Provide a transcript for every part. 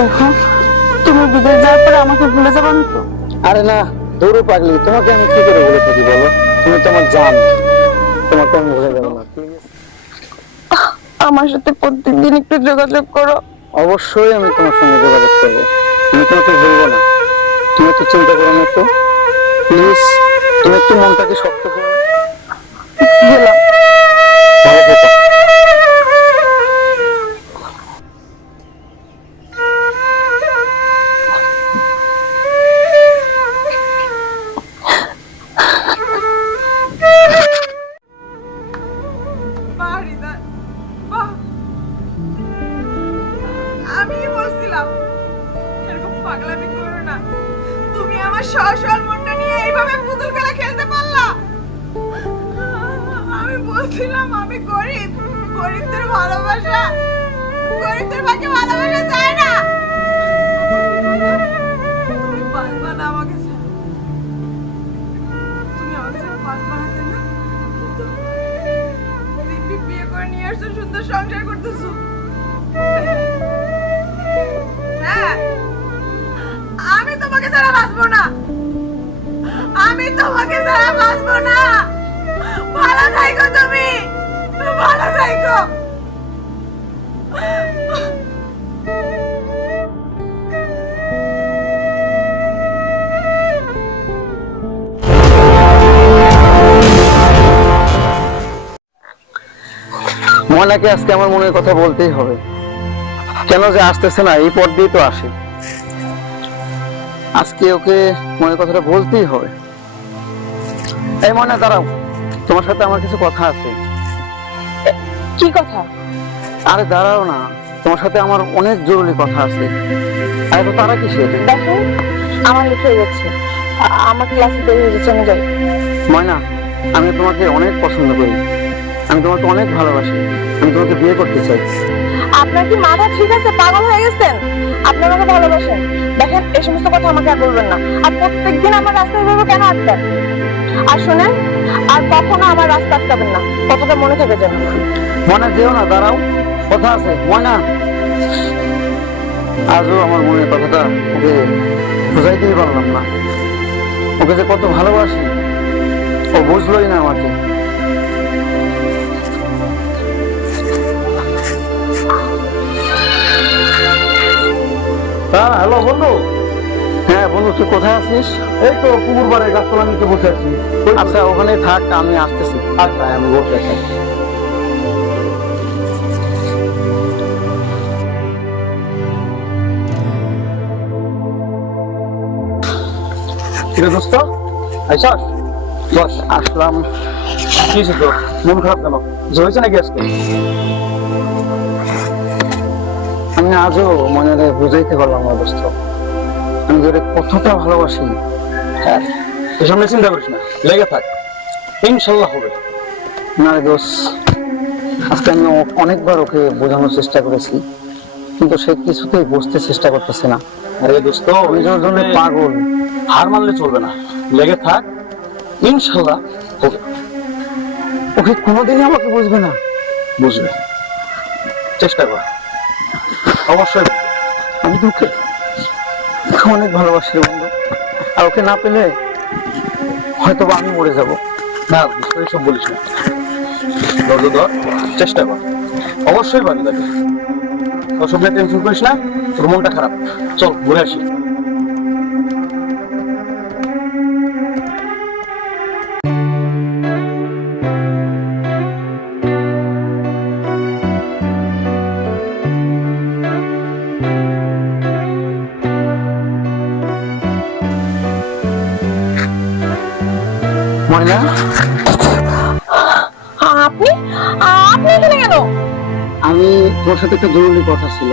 দেখো, তুমি বিদেশ যাওয়ার পরে আমাকে ভুলে যাবে না তো? আরে না, দৌড়ে পাগলি, তোমাকে আমি কি করে বলে থাকি বলো? তুমি তো আমার জান, তোমাকে আমি ভুলে যাবো না। আমার সাথে প্রত্যেকদিন একটু যোগাযোগ করো। অবশ্যই আমি তোমার সঙ্গে যোগাযোগ করবো, আমি তোমাকে ভুলবো না। তুমি একটু চিন্তা করো না তো, প্লিজ। তুমি একটু মনটাকে শক্ত করো। গেলাম। ভালো থেকো। আমি বলছিলাম এরকম পাগলামি করো না। তুমি আমার সহসল মনটা নিয়ে এইভাবে পুতুল খেলা খেলতে পারলা? আমি বলছিলাম আমি গরিব, গরিবদের ভালোবাসা, গরিবদের ভাগে ভালোবাসা যায় না। তুমি পারবা না আমাকে ছাড়া। তুমি আমাকে ছাড়া পারবা না, তাই না? দিব্যি বিয়ে করে নিয়ে আসছো, সুন্দর সংসার করতেছো। হ্যাঁ, আমি তোমাকে ছাড়া বাঁচবো না, আমি তোমাকে ছাড়া বাঁচবো না। ভালো থাকো তুমি, ভালো থাকো। ময়নাকে আজকে আমার মনের কথা বলতেই হবে। কেন যে আসতেছে না, এই পথ দিয়ে তো আসে। আজকে ওকে মনের কথাটা বলতেই হবে। এই ময়না, দাঁড়াও, তোমার সাথে আমার কিছু কথা আছে। কি কথা? আরে দাঁড়াও না, তোমার সাথে আমার অনেক জরুরি কথা আছে। আরে তো তারা কিসের? দেখো, আমার লেট হয়ে যাচ্ছে, আমার ক্লাসে দেরি হয়ে যাচ্ছে, আমি যাই। ময়না, আমি তোমাকে অনেক পছন্দ করি, আমি তোমাকে অনেক ভালোবাসি, আমি তোমাকে বিয়ে করতে চাই। আপনার কি মাথা ঠিক আছে? পাগল হয়ে গেছেন? আপনি আমাকে ভালোবাসেন? দেখেন, এই সমস্ত কথা আমাকে আর বলবেন না। আর প্রত্যেকদিন আমার রাস্তায় এভাবে কেন আটকান? আর শুনেন, আর কখনো আমার রাস্তা আটকাবেন না, কথাটা মনে থাকে যেন। ময়না যেও না, দাঁড়াও, কথা আছে। ময়না, আজও আমার মনের কথাটা ওকে বুঝাইতেই পারলাম না। ওকে যে কত ভালোবাসি, ও বুঝলোই না আমাকে। হ্যাঁ, হ্যালো বন্ধু। হ্যাঁ বন্ধু, তুই কোথায় আছিস? এই তো পুকুর পাড়ে গাছতলা নিচে বসে আছি। আচ্ছা, ওখানে থাক, আমি আসতেছি। আচ্ছা, আমি বসে আছি। কিরে দোস্ত, আইসাস? বস, আসলাম। কি হয়েছে তোর? মন খারাপ কেন? কিছু হয়েছে নাকি আজকে? আমি আজও মনে বুঝাইতে পারলাম না দোস্ত, আমি তোরে কতটা ভালোবাসি। হ্যাঁ, তুই সামনে চিন্তা করিস না, লেগে থাক, ইনশাল্লাহ হবে। না রে দোস্ত, আজকে আমি অনেকবার ওকে বোঝানোর চেষ্টা করেছি, কিন্তু সে কিছুতেই বুঝতে চেষ্টা করতেছে না। আরে দোস্ত, আমি ওর জন্য পাগল। হার মানলে চলবে না, লেগে থাক, ইনশাল্লাহ হবে। ওকে কোনোদিনই আমাকে বুঝবে না। বুঝবে, চেষ্টা কর, অবশ্যই বুঝবে। আমি তোকে অনেক ভালোবাসি রে বন্ধু, আর ওকে না পেলে হয়তো বা আমি মরে যাব। না দোস্ত, এসব বলিস না, ধৈর্য ধর, চেষ্টা কর, অবশ্যই পাবি তাকে। ওসব নিয়ে টেনশন করিস না, তোর মনটা খারাপ, চল ঘুরে আসি। ময়না, আপনি আপনি এখানে কেন? আমি তোর সাথে একটা জরুরি কথা ছিল।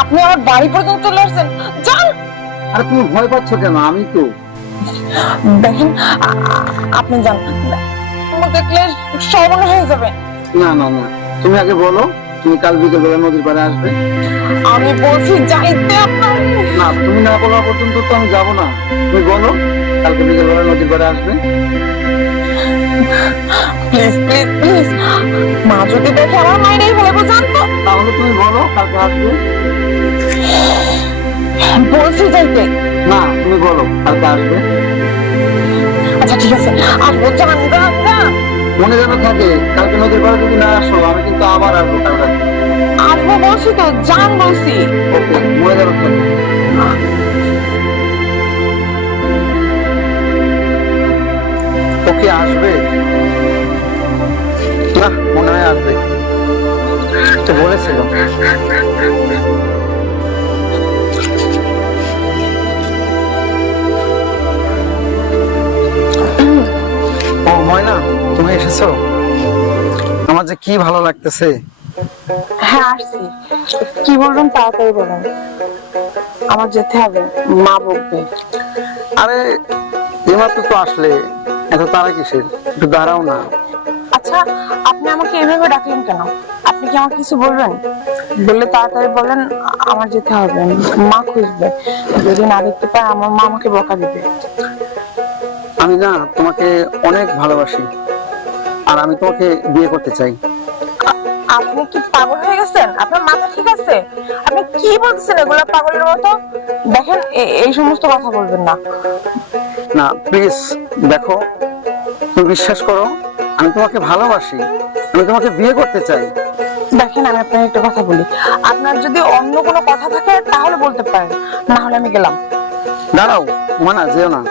আপনি আমার বাড়ি পর্যন্ত চলে আসছেন? যান। আরে তুমি ভয় পাচ্ছ কেন? আমি তো দেখেন, আপনি যান, আমার দেখলে সর্বনাশ হয়ে যাবে। না না না, তুমি আগে বলো, তুমি কাল বিকেল বেলা নদীর পাড়ে আসবে। আমি বলছি যাইতে আপনার। না, তুমি না বলা পর্যন্ত তো আমি যাবো না। তুমি বলো কালকে বিকেল বেলা নদীর পাড়ে আসবে। প্লিজ প্লিজ প্লিজ, মা যদি দেখে আমার মায়ের এই হলে জানতো। তাহলে তুমি বলো কালকে আসবে। কালকে? না, তুমি বলো কালকে আসবে। আচ্ছা ঠিক আছে, আসবো। জান জান জান, মনে যেন থাকে কালকে নদীর পাড়ে যদি না আসো আমি কিন্তু আবার আসবো কাল রাতে। আসবো বলছি তো, জান বলছি। ওকে, মনে যেন থাকে। ওকে আসবে না, মনে হয় আসবে, তো বলেছিল। ও ময়না, তুমি এসেছো? আমার যে কি ভালো লাগতেছে। হ্যাঁ আসছি। কি বলবেন তাড়াতাড়ি বলেন, আমার যেতে হবে, মা বকবে। আরে এইমাত্র তো আসলে, এত তারা কিসের? একটু দাঁড়াও না। আচ্ছা, আপনি আমাকে এভাবে ডাকলেন কেন? আপনি কি আমাকে কিছু বলবেন? বললে তাড়াতাড়ি বলেন, আমার যেতে হবে, মা খুঁজবে। যদি না দেখতে পায় আমার মা আমাকে বকা দিবে। আমি না তোমাকে অনেক ভালোবাসি, আর আমি তোমাকে বিয়ে করতে চাই। আপনি কি পাগল হয়ে গেছেন? আপনার মাথা ঠিক আছে? আপনি কি বলছেন এগুলা পাগলের মতো? দেখেন, এই সমস্ত কথা বলবেন না। না প্লিজ, দেখো, তুমি বিশ্বাস করো, আমি তোমাকে ভালোবাসি, আমি তোমাকে বিয়ে করতে চাই। দেখেন, আমি আপনাকে একটা কথা বলি, আপনার যদি অন্য কোনো কথা থাকে তাহলে বলতে পারেন, না হলে আমি গেলাম। দাঁড়াও ময়না, যেও না।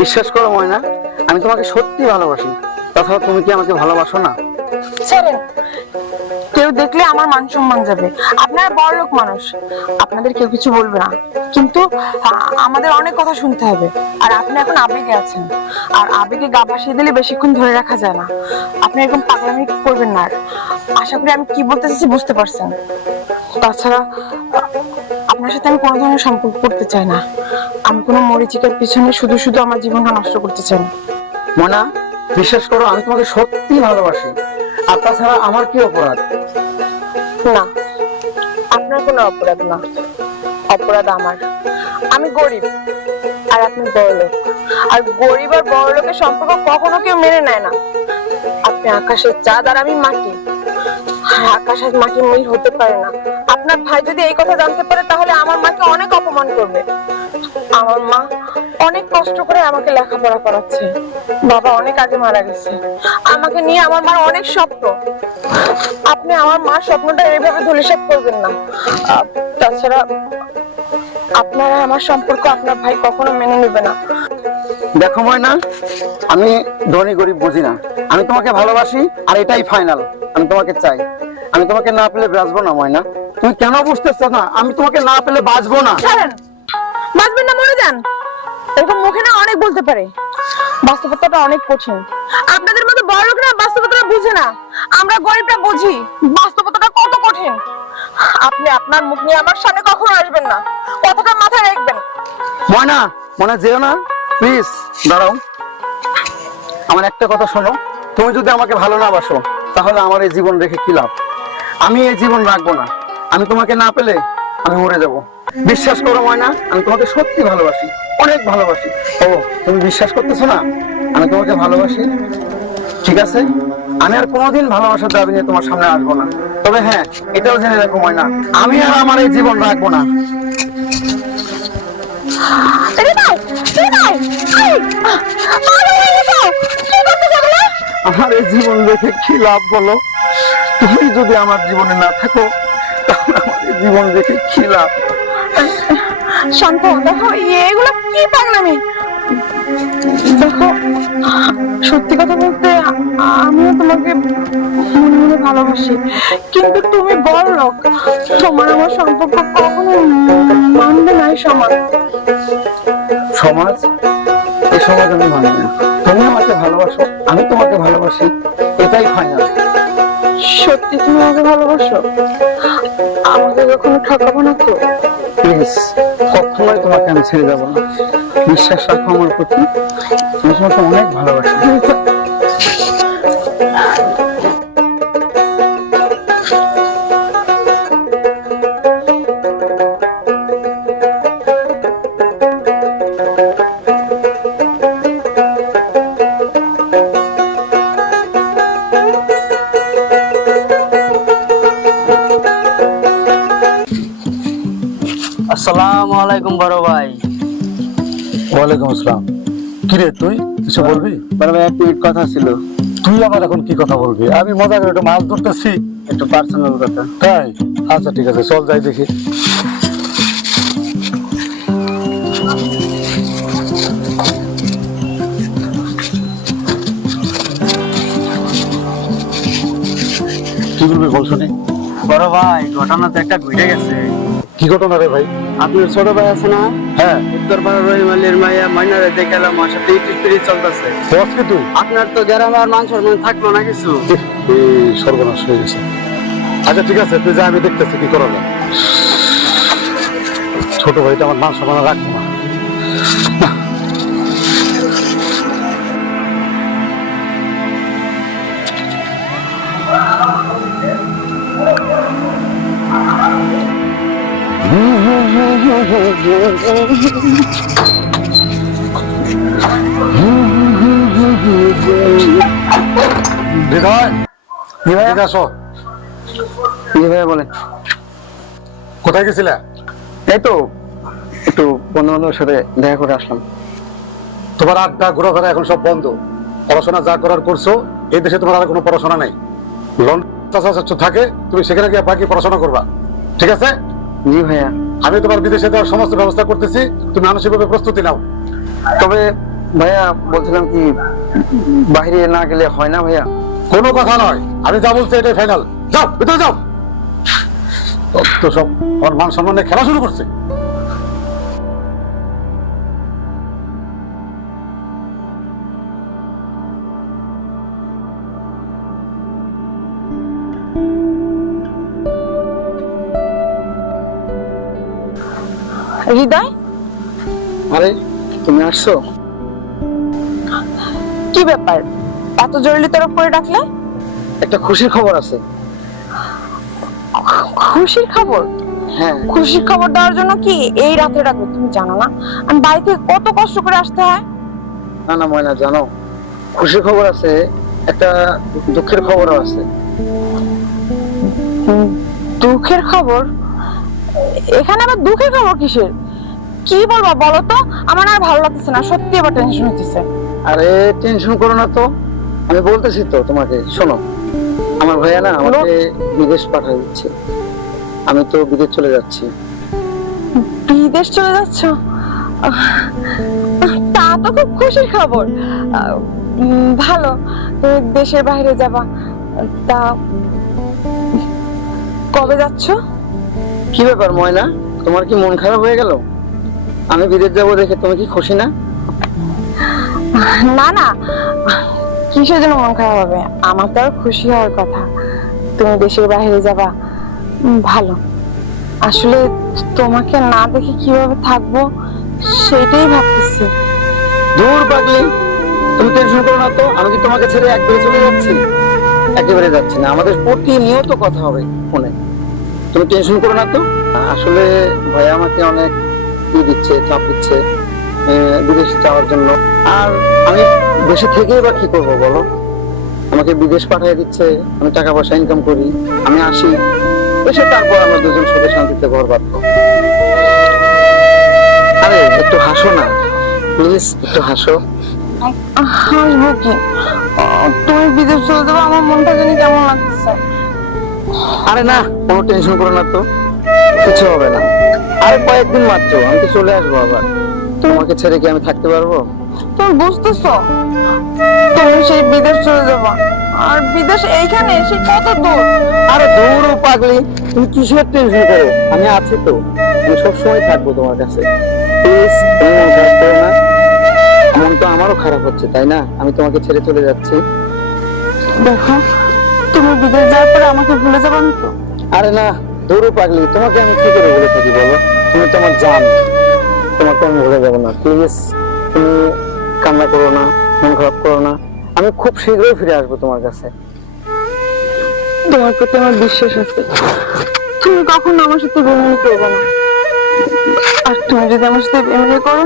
বিশ্বাস করো ময়না, আমি তোমাকে সত্যি ভালোবাসি। তাছাড়া তুমি কি আমাকে ভালোবাসো না? ছেড়েন, কেউ দেখলে আমার মান সম্মান যাবে। আপনারা বড়লোক মানুষ, আপনাদের কেউ কিছু বলবে না, কিন্তু আমাদের অনেক কথা শুনতে হবে। আর আপনি এখন আবেগে আছেন, আর আবেগে গা ভাসিয়ে দিলে বেশিক্ষণ ধরে রাখা যায় না। আপনি এরকম পাগলামি করবেন না। আর আশা করি আমি কি বলতে চাইছি বুঝতে পারছেন। তাছাড়া আপনার সাথে আমি কোনো ধরনের সম্পর্ক করতে চাই না। আমি কোনো মরিচিকার পিছনে শুধু শুধু আমার জীবনটা নষ্ট করতে চাই না। ময়না, বিশ্বাস করো, আমি তোমাকে সত্যি ভালোবাসি। আর তাছাড়া আমার কি অপরাধ? না, আপনার কোনো অপরাধ না, অপরাধ আমার। আমি গরিব আর আপনি বড়লোক, আর গরিব আর বড়লোকের সম্পর্ক কখনো কেউ মেনে নেয় না। আপনি আকাশের চাঁদ আর আমি মাটি, আর আকাশ আর মাটির মিল হতে পারে না। আপনার ভাই যদি এই কথা জানতে পারে তাহলে আমার মাকে অনেক অপমান করবে। আমার মা অনেক কষ্ট করে আমাকে লেখাপড়া করাচ্ছে, বাবা অনেক আগে মারা গেছে। আমাকে নিয়ে আমার মার অনেক স্বপ্ন। আপনি আমার মার স্বপ্নটা এইভাবে ধূলিসাৎ করবেন না। তাছাড়া আপনারা আমার সম্পর্ক আপনার ভাই কখনো মেনে নেবে না। দেখো ময়না, আমি ধনী গরিব বুঝি না, আমি তোমাকে ভালোবাসি, আর এটাই ফাইনাল। আমি তোমাকে চাই, আমি তোমাকে না পেলে বাঁচবো না। ময়না, তুমি কেন বুঝতেছো না? আমি তোমাকে না পেলে বাঁচবো না। ছাড়েন, বাঁচবেন না মরে যান, এরকম মুখে না অনেক বলতে পারে। বাস্তবতাটা অনেক কঠিন। আপনাদের মতো বড়লোকরা বাস্তবতাটা বুঝে না, আমরা গরিবরা বুঝি বাস্তবতাটা কত কঠিন। আপনি আপনার মুখ নিয়ে আমার সামনে কখনো আসবেন না, কথাটা মাথায় রাখবেন। ময়না, মনে যেও না, প্লিজ দাঁড়াও। আমার একটা কথা শোনো, তুমি যদি আমাকে ভালো না বাসো তাহলে আমার এই জীবন রেখে কি লাভ? আমি এই জীবন রাখবো না। আমি তোমাকে না পেলে আমি মরে যাব। বিশ্বাস করো ময়না, আমি তোমাকে সত্যি ভালোবাসি, অনেক ভালোবাসি। ও, তুমি বিশ্বাস করতেছো না আমি তোমাকে ভালোবাসি? ঠিক আছে, আমি আর কোনোদিন ভালোবাসার দাবি নিয়ে তোমার সামনে আসবো না। তবে হ্যাঁ, এটাও জেনে রাখো ময়না, আমি আর আমার এই জীবন রাখবো না। আমার এই জীবন রেখে কি লাভ বলো? তুমি যদি আমার জীবনে না থাকো তাহলে আমার এই জীবন রেখে কি লাভ? শান্ত দেখো, এগুলো কি পাগলামি। দেখো, সত্যি কথা বলতে আমিও তোমাকে মনে মনে ভালোবাসি, কিন্তু তুমি বড়লোক, তোমার আমার সম্পর্ক কখনো মানবে না এই সমাজ। সমাজ? এই সমাজ আমি মানি না। তুমি আমাকে ভালোবাসো, আমি তোমাকে ভালোবাসি, এটাই ফাইনাল। সত্যি তুমি আমাকে ভালোবাসো? আমাকে কখনো ঠকাবো না তো? প্লিজ, কখনোই তোমাকে আমি ছেড়ে যাবো না। বিশ্বাস রাখো আমার প্রতি, আমি তোমাকে অনেক ভালোবাসি। আসসালামু আলাইকুম বড় ভাই। ওয়ালাইকুম আসসালাম। কি রে তুই কিছু বলবি? বড় ভাই একটু কথা ছিল, তুই আবার এখন কি কথা বলবি? আমি মজা করে একটু মাছ ধরতেছি। একটু পার্সোনাল কথা। তাই? আচ্ছা ঠিক আছে, চল যাই দেখি। কি বলবি বল শুনি। বড় ভাই ঘটনা তো একটা ঘুরে গেছে। কি ঘটনা রে ভাই? আপনার ছোট ভাই আছে না, হ্যাঁ, উত্তর পাড়ার রহিমালির মাইয়া মাইনারে দেখালাম আমার সাথে ইটিস চলতেছে। বস কি তুই? আপনার তো গ্রামে আর মান সম্মান থাকলো না কিছু। এই সর্বনাশ হয়ে গেছে। আচ্ছা ঠিক আছে, তুই যা, আমি দেখতেছি কি করা যায়। ছোট ভাইটা আমার মান সম্মান রাখবো না। হৃদয়, এদিকে আসো। জি ভাইয়া বলেন। কোথায় গেছিলে? এই তো একটু বন্ধু সাথে দেখা করে আসলাম। তোমার আড্ডা ঘোরাফেরা এখন সব বন্ধ। পড়াশোনা যা করার করছো, এই দেশে তোমার আর কোনো পড়াশোনা নাই। লন্ডন থাকে, তুমি সেখানে গিয়ে বাকি পড়াশোনা করবা, ঠিক আছে? জি ভাইয়া। আমি তোমার বিদেশে যাওয়ার সমস্ত ব্যবস্থা করতেছি, তুমি মানসিকভাবে প্রস্তুতি নাও। তবে ভাইয়া বলছিলাম কি, বাইরে না গেলে হয় না ভাইয়া? কোনো কথা নয়, আমি যা বলছি এটাই ফাইনাল। যাও ভিতরে যাও। তো সব আমার মান সম্মানে খেলা শুরু করছে। হৃদয়, আরে তুমি আসছো? কি ব্যাপার এত জরুরি তরফ করে ডাকলে? একটা খুশির খবর আছে। খুশির খবর? হ্যাঁ। খুশির খবর দেওয়ার জন্য কি এই রাতে ডাকবে? তুমি জানো না আমি বাড়ি থেকে কত কষ্ট করে আসতে হয়? না না ময়না, জানো খুশির খবর আছে, একটা দুঃখের খবরও আছে। দুঃখের খবর? এখানে আবার দুঃখের খবর কিসের? কি বলবো বলো তো, আমার আর ভালো লাগতেছে না, সত্যি আবার টেনশন হচ্ছে। আরে টেনশন করো না তো, আমি বলতেছি তো তোমাকে। শোনো, আমার ভাইয়া না আমাকে বিদেশ পাঠিয়ে দিচ্ছে। আমি তো বিদেশ চলে যাচ্ছি। বিদেশ চলে যাচ্ছ? তা তো খুব খুশির খবর। ভালো, তুমি দেশের বাইরে যাবা। তা কবে যাচ্ছ? কি ব্যাপার ময়না, তোমার কি মন খারাপ হয়ে গেল? আমি বিদেশ যাবো দেখে তুমি কি খুশি না? না না, কিসের জন্য মন খারাপ হবে? আমার তো আর খুশি হওয়ার কথা, তুমি দেশের বাইরে যাবা। ভালো, আসলে তোমাকে না দেখে কিভাবে থাকবো সেটাই ভাবতেছি। দূর পাগলি, তুমি টেনশন করো না তো। আমি কি তোমাকে ছেড়ে একবারে চলে যাচ্ছি? একেবারে যাচ্ছি না, আমাদের প্রতিনিয়ত কথা হবে ফোনে। তুমি টেনশন করো না তো। আসলে ভাইয়া আমাকে অনেক দিচ্ছে, চাপ দিচ্ছে বিদেশে যাওয়ার জন্য। আর আমি দেশে থেকেই বা কি করবো বলো? আমাকে বিদেশ পাঠিয়ে দিচ্ছে, আমি টাকা পয়সা ইনকাম করি, আমি আসি এসে তারপর আমরা দুজন সুখে শান্তিতে ঘর বাঁধবো। আরে একটু হাসো না প্লিজ, একটু হাসো। হাসবো কি? তুমি বিদেশ চলে যাবো, আমার মনটা জানি কেমন লাগতেছে। আরে না, কোনো টেনশন করো না তো, কিছু হবে না। আরে কয়েকদিন মাত্র, আমি তো চলে আসবো আবার। তোমাকে ছেড়ে কি আমি থাকতে পারবো? তুমি বুঝতেছো, তুমি সেই বিদেশ চলে যাবা, আর বিদেশ এইখানে সে কত দূর। আরে দূর পাগলি, তুমি কিসের টেনশন করো? আমি আছি তো, আমি সবসময় থাকবো তোমার কাছে। প্লিজ তুমি মন খারাপ করো না। মন তো আমারও খারাপ হচ্ছে, তাই না? আমি তোমাকে ছেড়ে চলে যাচ্ছি। দেখো, তুমি বিদেশ যাওয়ার পরে আমাকে ভুলে যাবা না তো? আরে না, দূর পাগলি, তোমাকে আমি কি করে বলে থাকি বলো? তুমি তো আমার জান, তোমাকে আমি ভুলে যাবো না। প্লিজ তুমি কান্না করো না, মন খারাপ করো না। আমি খুব শীঘ্রই ফিরে আসবো তোমার কাছে। তোমার প্রতি আমার বিশ্বাস আছে, তুমি কখনো আমার সাথে বেমানি করবে না। আর তুমি যদি আমার সাথে বেমানি করো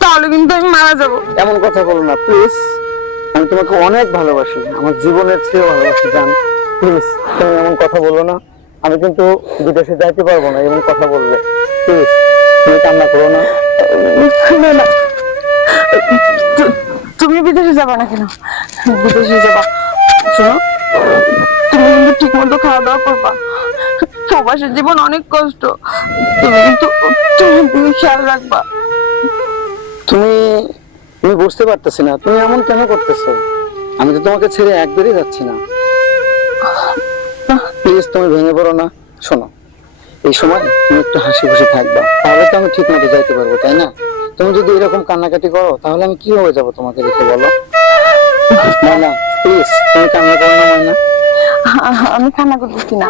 তাহলে কিন্তু আমি মারা যাবো। এমন কথা বলো না প্লিজ, আমি তোমাকে অনেক ভালোবাসি, আমার জীবনের চেয়েও ভালোবাসি জান। প্লিজ তুমি এমন কথা বলো না। আমি কিন্তু বিদেশে যাইতে পারবো না এমন কথা বললে। প্লিজ তুমি কান্না করো না। না না, তুমি বিদেশে যাবা না কেন? বিদেশে যাবা, শোনো, তুমি কিন্তু ঠিক মতো খাওয়া দাওয়া করবা। প্রবাসের জীবন অনেক কষ্ট, তুমি কিন্তু তোমার দিকে খেয়াল রাখবা। তুমি তুমি বুঝতে পারতেছি না তুমি এমন কেন করতেছো। আমি তো তোমাকে ছেড়ে একবারই যাচ্ছি না। প্লিজ তুমি ভেঙে পড়ো না। শোনো, এই সময় তুমি একটু হাসি খুশি থাকবা, তাহলে তো আমি ঠিক মতো যাইতে পারবো, তাই না? তুমি যদি এরকম কান্নাকাটি করো তাহলে আমি কি হয়ে যাবো তোমাকে রেখে, বলো? ময়না প্লিজ তুমি কান্না করো না ময়না। আমি কান্না করতেছি না,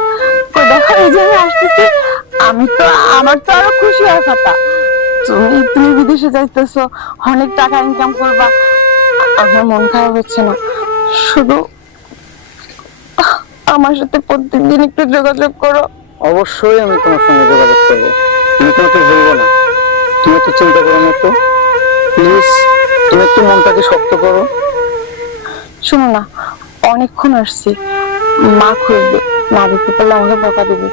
কই দেখো এই যে আমি আসতেছি, আমি তো, আমার তো আরো খুশি হওয়ার কথা। তুমি তুমি বিদেশে যাইতেছো, অনেক টাকা ইনকাম করবা, আমার মন খারাপ হচ্ছে না। শুধু আমার সাথে প্রত্যেকদিন একটু যোগাযোগ করো। অবশ্যই আমি তোমার সঙ্গে যোগাযোগ করবো, আমি তোমাকে ভুলবো না। তুমি একটু চিন্তা করো না তো, প্লিজ তুমি একটু মনটাকে শক্ত করো। শোনো না, অনেকক্ষণ আসছি, মা খুঁজবে, মা দেখতে পারলে আমাকে বকা দেবে,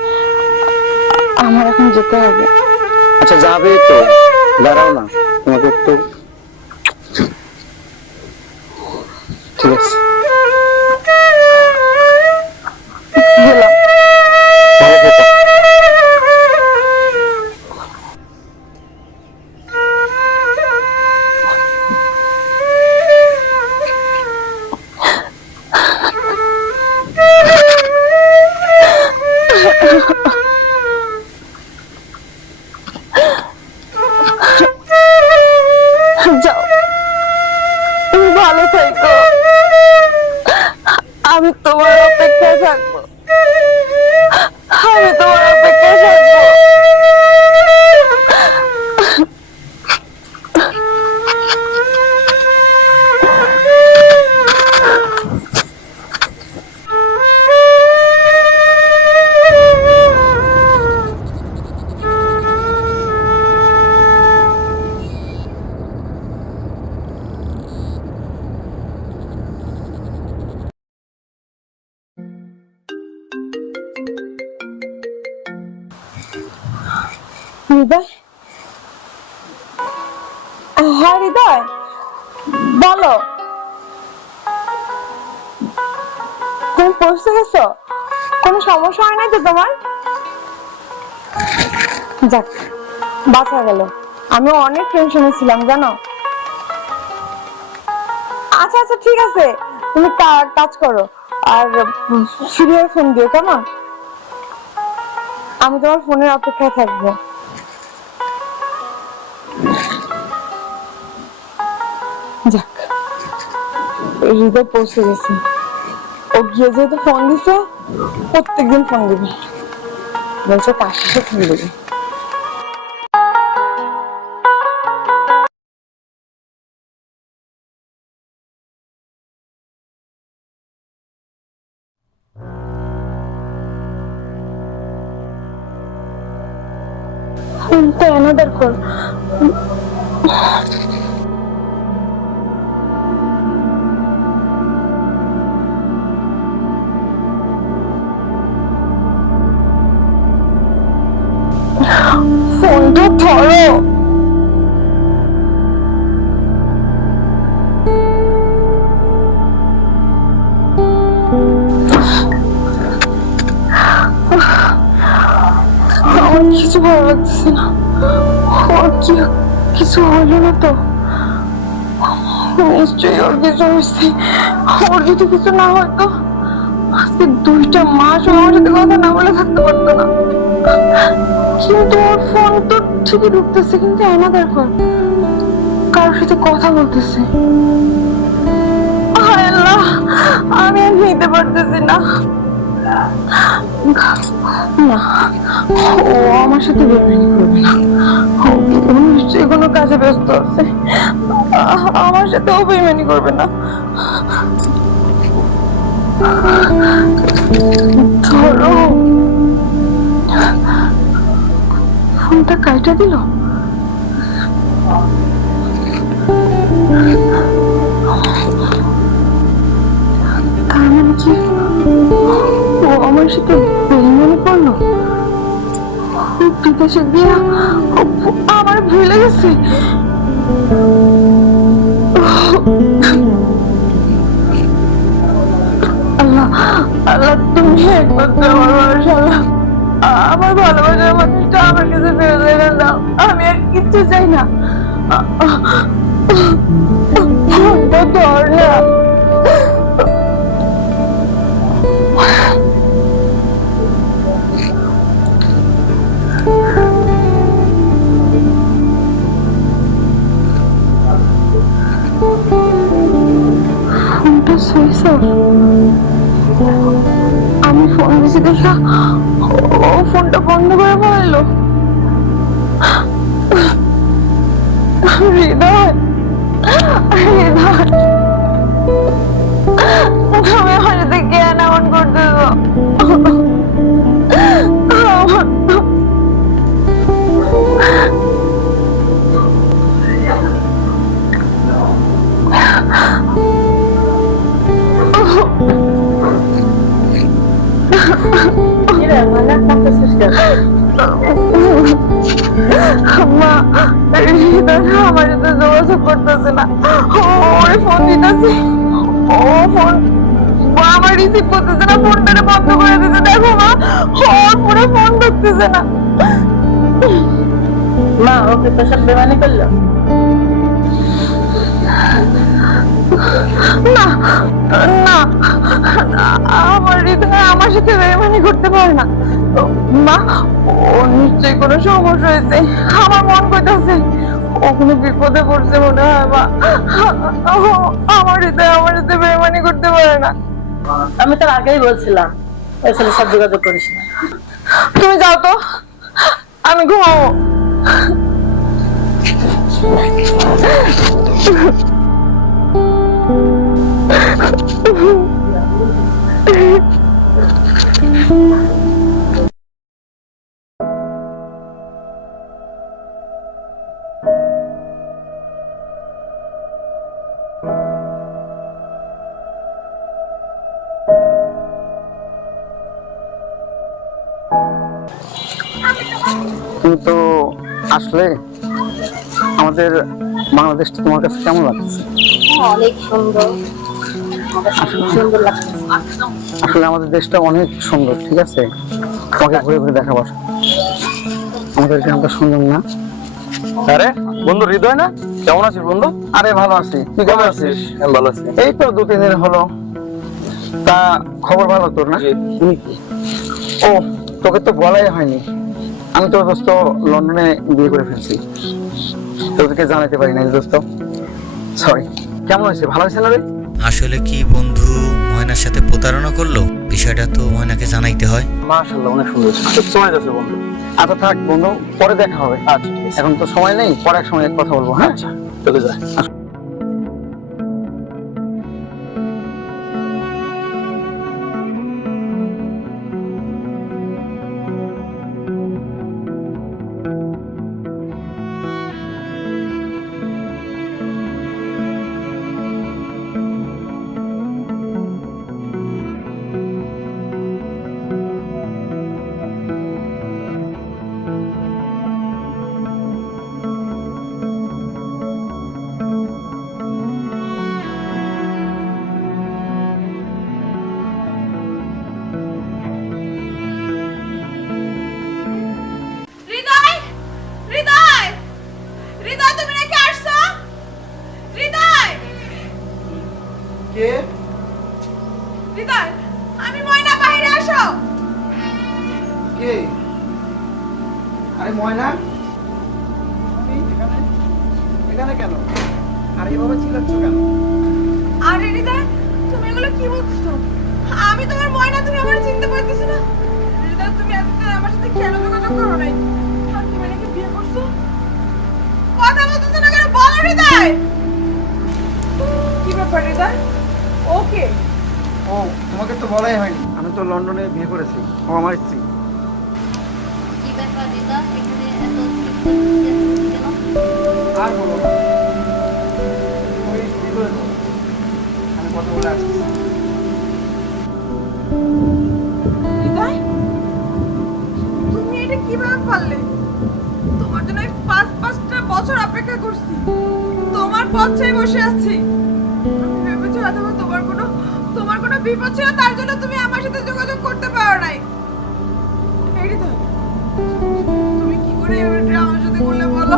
আমার এখন যেতে হবে। আচ্ছা যাবে তো, দাঁড়াও না, তোমাকে একটু, ঠিক আছে গেলাম। ভালো থেকো। যাও, তুমি ভালো থেকো, আমি তোমার অপেক্ষায় থাকবো, আমি তোমার অপেক্ষায় থাকবো। হৃদয়, হ্যাঁ হৃদয়, বলো, তুমি পৌঁছে গেছো? কোনো সমস্যা হয় নাই তো তোমার? যাক, বাঁচা গেল, আমি অনেক টেনশনে ছিলাম জানো। আচ্ছা আচ্ছা ঠিক আছে, তুমি কাজ করো আর ফ্রি হয়ে ফোন দিও, কেমন? আমি তোমার ফোনের অপেক্ষায় থাকবো। যাক, হৃদয় পৌঁছে গেছে, ও গিয়ে যেহেতু ফোন দিছে, প্রত্যেকদিন ফোন দিবে, বলছে কাজ শেষে ফোন দিবে। তো another call. ফোনটা ধরো। আমার কিছু ভালো লাগতেছে না, ওর কিছু হলো না তো? নিশ্চয়ই ওর কিছু হয়েছে, ওর যদি কিছু না হয়তো আজকে 2টা মাস ও আমার সাথে কথা না বলে থাকতে পারতো না। কিন্তু ওর ফোন তো ঠিকই ঢুকতেছে, কিন্তু another call, কারোর সাথে কথা বলতেছে। হায় আল্লাহ, আমি আর নিতে পারতেছি না। না, ও আমার সাথে বেমানি করবে না, ও নিশ্চয়ই কোনো কাজে ব্যস্ত আছে, আমার সাথে ও বেমানি করবে না। ধরো, ফোনটা কাইটা দিল। তার মানে কি ও আমার সাথে বেইমানি করলো, বিদেশে গিয়া আমার ভুলে গেছে। আল্লাহ আল্লাহ, তুমি একমাত্র আমার ভরসা। আল্লাহ, আমার ভালোবাসার মানুষটা আমার কাছে ফেরত এনে দাও, আমি আর কিচ্ছু চাই না। ফোনটা ধর না। ফোনটা সুইচ অফ। আমি ফোন দিছি দেখা ও ফোনটা বন্ধ করে ফেললো। হৃদয়, হৃদয়, তুমি আমার সাথে কেন এমন করতেছো? মা, হৃদয় আমার সাথে যোগাযোগ করতেছে না। ওর ফোন দিতেছি, ও ফোন আমার রিসিভ করতেছে না, ফোনটা বন্ধ করে দিতে। দেখো মা, ওর পুরো ফোন ঢুকতেছে না। মা ওকে তো সব বেমানি করলো। না না, আমার হৃদয় আমার সাথে বেইমানি করতে পারে না। মা, ও নিশ্চয়ই কোনো সমস্যা হয়েছে। আমার মন কইতাছে ও কোনো বিপদে পড়ছে মনে হয়। মা, আমার হৃদয় আমার সাথে বেইমানি করতে পারে না। আমি তোর আগেই বলছিলাম ওই ছেলের সাথে যোগাযোগ করিস না। তুমি যাও তো, আমি ঘুমাবো। কিন্তু আসলে আমাদের বাংলাদেশটা তোমার কাছে কেমন লাগছে? অনেক সুন্দর, সুন্দর লাগছে। আসলে আমাদের দেশটা অনেক সুন্দর, ঠিক আছে? তোমাকে ঘুরে ঘুরে দেখাবো। আমাদের গ্রামটা সুন্দর না? আরে বন্ধু হৃদয় না, কেমন আছিস বন্ধু? আরে ভালো আছি, তুই কেমন আছিস? আমি ভালো আছি। এই তো 2-3 দিন হলো। তা খবর ভালো তোর না? ও, তোকে তো বলাই হয়নি, আমি তোর দোস্ত লন্ডনে বিয়ে করে ফেলছি। তোদেরকে জানাতে পারি না দোস্ত, সরি। কেমন হয়েছে, ভালো হয়েছে না রে? আসলে কি বন্ধু ময়নার সাথে প্রতারণা করলো? বিষয়টা তো ময়নাকে জানাইতে হয়। মাশাআল্লাহ, অনেক সুন্দর। খুব সময় যাচ্ছে বন্ধু। আচ্ছা থাক বন্ধু, পরে দেখা হবে। আচ্ছা ঠিক আছে। এখন তো সময় নেই, পরে এক সময় কথা বলবো। হ্যাঁ, আচ্ছা চলে যায়। হৃদয়, হৃদয়, হৃদয়, তুমি নাকি আসছো? হৃদয়, কে? হৃদয়, আমি ময়না, বাইরে আসো। কে? আরে ময়না, এখানে কেন? আর এইভাবে চিল্লাচ্ছ কেন? আরে হৃদয়, তুমি এগুলো কি বলছো? আমি তোমার ময়না, তুমি আমার চিনতে পারতেছো না? হৃদয়, তুমি এতদিন আমার সাথে কেন যোগাযোগ করো নাই? আর তুমি নাকি বিয়ে করছো? কথা বলতেছো না কেন? বলো হৃদয়। কি ব্যাপার হৃদয়? ওকে, ও, তোমাকে তো বলাই হয়নি, আমি তো লন্ডনে বিয়ে করেছি। ও আমার স্ত্রী। কি ব্যাপার দিদা, এখানে এত কেন? আর বলো না, ওই স্ত্রী করেছো, আমি কথা বলে আসছি। পারলে? তোমার জন্য আমি 5-5টা বছর অপেক্ষা করছি, তোমার পথেই বসে আছি। আমি ভেবেছি হয়তো তোমার কোনো বিপদ ছিল, তার জন্য তুমি আমার সাথে যোগাযোগ করতে পারো নাই। হৃদয়, তুমি কি করে এমনটা আমার সাথে করলে বলো?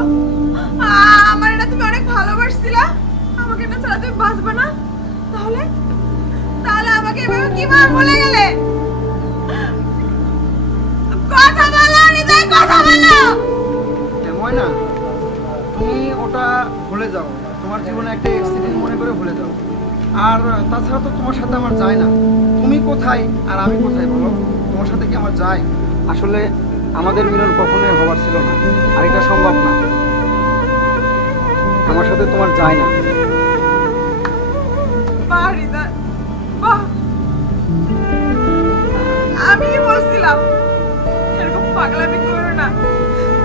আমার না তুমি অনেক ভালোবাসছিলা, আমাকে না ছাড়া তুমি বাঁচবে না। তাহলে তাহলে আমাকে এভাবে কিভাবে ভুলে গেলে? কথা বলো হৃদয়, কথা বলো। ময়না, তুমি ওটা ভুলে যাও, তোমার জীবনে একটা অ্যাক্সিডেন্ট মনে করে ভুলে যাও। আর তাছাড়া তো তোমার সাথে আমার যায় না। তুমি কোথায় আর আমি কোথায় বলো? তোমার সাথে কি আমার যায়? আসলে আমাদের মিলন কখনোই হবার ছিল না, আর এটা সম্ভব না। আমার সাথে তোমার যায় না। বাহ হৃদয়, বাহ। আমি বলছিলাম এরকম পাগলামি করো না।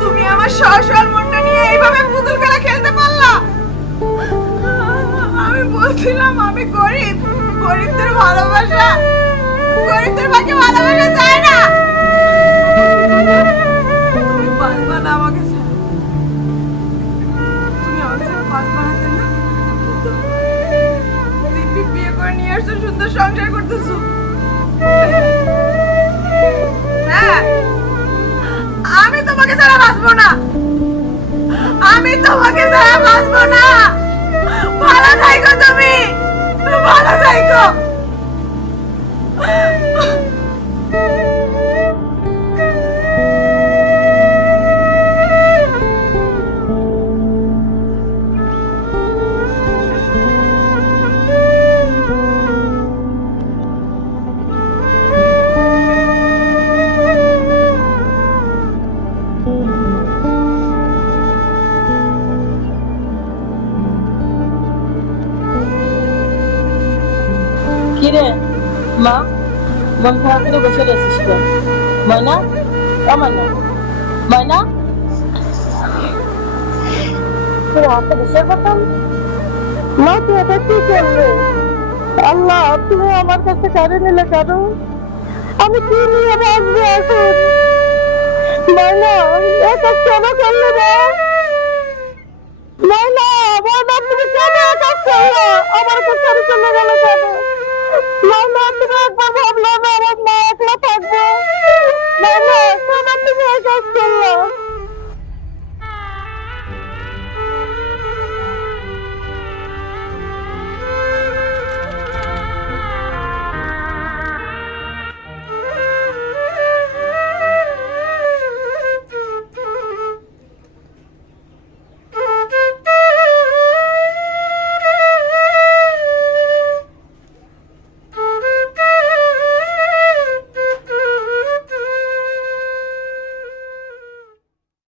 তুমি আমার সহসল মনটা নিয়ে এইভাবে পুতুল খেলা খেলতে পারলা? আমি বলছিলাম আমি গরিব, গরিবদের ভালোবাসা, গরিবদের ভাগে ভালোবাসা যায় না। তুমি বাঁচবা না আমাকে ছাড়া, তুমি আমাকে ছাড়া বাঁচবা না, তাই না? দিব্যি বিয়ে করে নিয়ে আসছো, সুন্দর সংসার করতেছো। হ্যাঁ, আমি তোমাকে ছাড়া বাঁচবো না, আমি তোমাকে ছাড়া বাঁচবো না। ভালো থাকো তুমি, ভালো থাকো। কিরে মা, মন খারাপ করে বসে রয়েছিস তো? ময়না, ও ময়না, ময়না, তোর হাতে বসে পাতাম। মা, তুই এটা কি করলে? আল্লাহ, তুমি আমার কাছে কারে নিলে কেন? আমি কি নিয়ে বাঁচবো এখন? ময়না, এ কাজ কেন করলে না? ময়না, ময়না, তুমি কেন এ কাজ করলে? আমার কাছে ছেড়ে চলে গেলে কেন? ময়না, তুমি একবার ভাবলে না আমার মা একলা থাকবো? ময়না, কেন তুমি এ কাজ করলে?